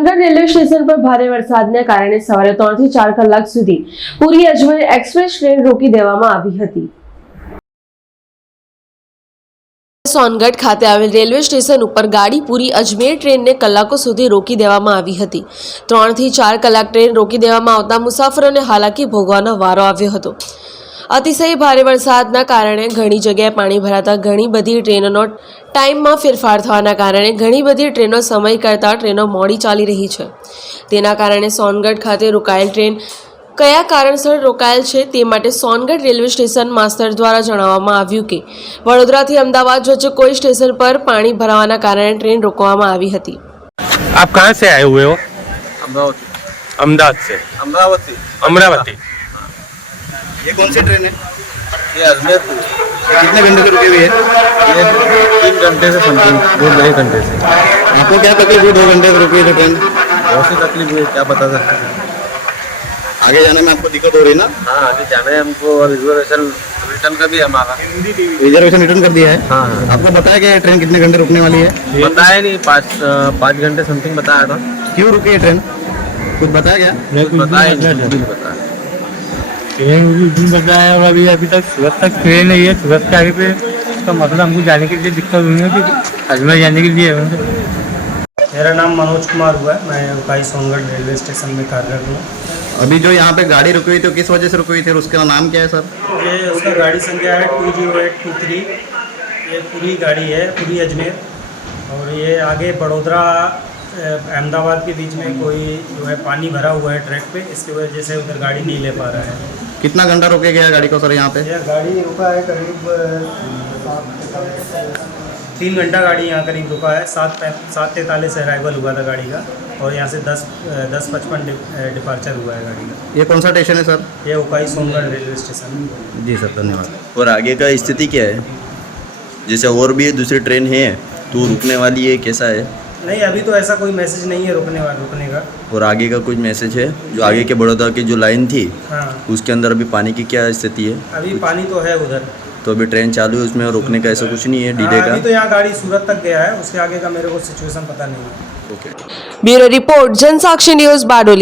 Songadh railway station પર ભારે વરસાદને કારણે સવારે 3 થી 4 કલાક સુધી પુરી અજમેર એક્સપ્રેસ ટ્રેન રોકી દેવામાં આવી હતી। સોનગઢ ખાતે આવેલ રેલવે સ્ટેશન ઉપર ગાડી પુરી અજમેર ટ્રેનને કલાકો સુધી રોકી દેવામાં આવી હતી। 3 થી 4 કલાક ટ્રેન રોકી દેવામાં આવતા મુસાફરોને હાલાકી ભોગવવાનો વારો આવ્યો હતો। અતિશય ભારે વરસાદના કારણે ઘણી જગ્યાએ પાણી ભરાતા ઘણી બધી ટ્રેનોનો ટાઈમમાં ફેરફાર થવાના કારણે ઘણી બધી ટ્રેનો સમય કરતાં ટ્રેનો મોડી ચાલી રહી છે। તેના કારણે સોનગઢ ખાતે રોકાયેલ ટ્રેન કયા કારણસર રોકાયેલ છે તે માટે સોનગઢ રેલવે સ્ટેશન માસ્ટર દ્વારા જણાવવામાં આવ્યું કે વડોદરાથી અમદાવાદ વચ્ચે કોઈ સ્ટેશન પર પાણી ભરાવાના કારણે ટ્રેન રોકવામાં આવી હતી। आप कहाँ से आए हुए हो? अमरावती। अहमदाबाद से। अमरावती। अमरावती। ये कौन सी ट्रेन है? ये अजमेर टू। ये कितने घंटे से रुकी हुई है? ये 3 घंटे से समथिंग 2-2.5 घंटे से। आपको क्या तकलीफ हुई? 2 घंटे से रुकी है ट्रेन। बहुत सी तकलीफ हुई, क्या बता सकते हैं। आगे जाने में आपको दिक्कत हो रही ना? हाँ, आगे जाना है हमको और रिजर्वेशन रिटर्न का भी है हमारा। रिजर्वेशन रिटर्न कर दिया है? हाँ हाँ। आपको बताया कि ट्रेन कितने घंटे रुकने वाली है? बताया नहीं, 5 घंटे समथिंग बताया था। क्यों रुकी है ट्रेन? कुछ बताया क्या? कुछ बताया नहीं, कुछ बताया। ट्रेन बताया और अभी तक सूरत तक ट्रेन नहीं है। सूरत के आगे पे इसका मतलब हमको जाने के लिए दिक्कत हुई है कि अजमेर जाने के लिए। मेरा नाम मनोज कुमार हुआ है। मैं उकाई सोनगढ़ रेलवे स्टेशन में कार्यरत हूँ। अभी जो यहाँ पे गाड़ी रुकी हुई थी किस वजह से रुकी हुई थी और उसका नाम क्या है सर? ये उसका गाड़ी संख्या है 20823। ये पूरी गाड़ी है, पूरी अजमेर। और ये आगे बड़ोदरा अहमदाबाद के बीच में कोई जो है पानी भरा हुआ है ट्रैक पे, इसकी वजह से उधर गाड़ी नहीं ले पा रहा है। कितना घंटा रोके गया गाड़ी को सर यहाँ पे? यह गाड़ी रुका है करीब 3 घंटा गाड़ी यहाँ करीब रुका है। 7:43 से अराइवल हुआ था गाड़ी का और यहाँ से 10:55 डिपार्चर हुआ है गाड़ी का। ये कौन सा स्टेशन है सर? ये उकाई सोनगढ़ रेलवे स्टेशन। जी सर, धन्यवाद। और आगे का स्थिति क्या है? जैसे और भी दूसरी ट्रेन है तो रुकने वाली है, कैसा है? नहीं, अभी तो ऐसा कोई मैसेज नहीं है रुकने का। और आगे का कुछ मैसेज है? जो आगे के बड़ौदा की जो लाइन थी हाँ, उसके अंदर अभी पानी की क्या स्थिति है? अभी पानी तो है उधर। तो अभी ट्रेन चालू है, उसमें रुकने का ऐसा कुछ नहीं है डिले हाँ, का? अभी तो यहाँ गाड़ी सूरत तक गया है, उसके आगे का मेरे को सिचुएशन पता नहीं है। Okay. Bureau report Jansakshi news Bardoli.